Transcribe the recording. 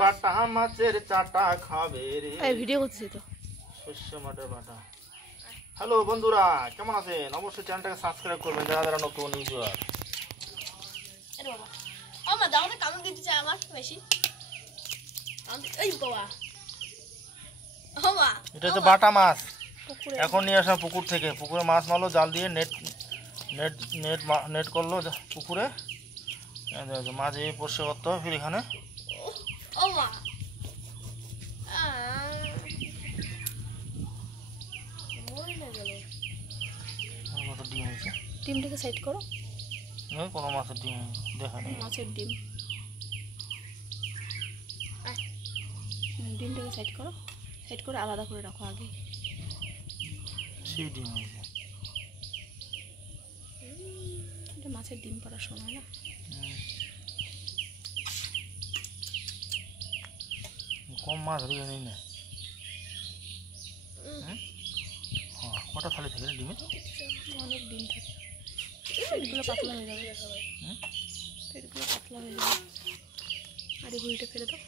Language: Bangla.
বাটা মাছের চাটা খাবে রে। এই ভিডিও করছিস তো? শস্য মাঠের বাটা। হ্যালো বন্ধুরা, কেমন আছেন? অবশ্যই চ্যানেলটাকে সাবস্ক্রাইব করবেন যারা যারা নতুন ইউজার। আরে বাবা, আমার দাও না কামড় দিতে চাই আমার বেশি। এই বাবা, বাবা এটা হচ্ছে বাটা মাছ। এখন নিয়ে আসলাম পুকুর থেকে। পুকুরে মাছ মারলো জাল দিয়ে, নেট নেট নেট নেট করলো পুকুরে। মাছ এই পরিষ্কার করতে হবে ফির এখানে। ও মা, কত ডিম হয়েছে? ডিমটাকে সাইড করো। কোনো মাছের ডিম দেখা নেই। মাছের ডিম, ডিমটাকে সাইড করো। সাইড করে আলাদা করে রাখো আগে। সেই ডিম হয়েছে। এটা মাছের ডিম পাড়ার সময় না? কম মাছ ধরে নেই না। কটা থালি থাকে ডিমে? অনেক ডিম থাকে। পেটগুলো পাতলা হয়ে যাবে, পেটগুলো পাতলা হয়ে যাবে। আর এই ভুঁড়িটা ফেলে দাও।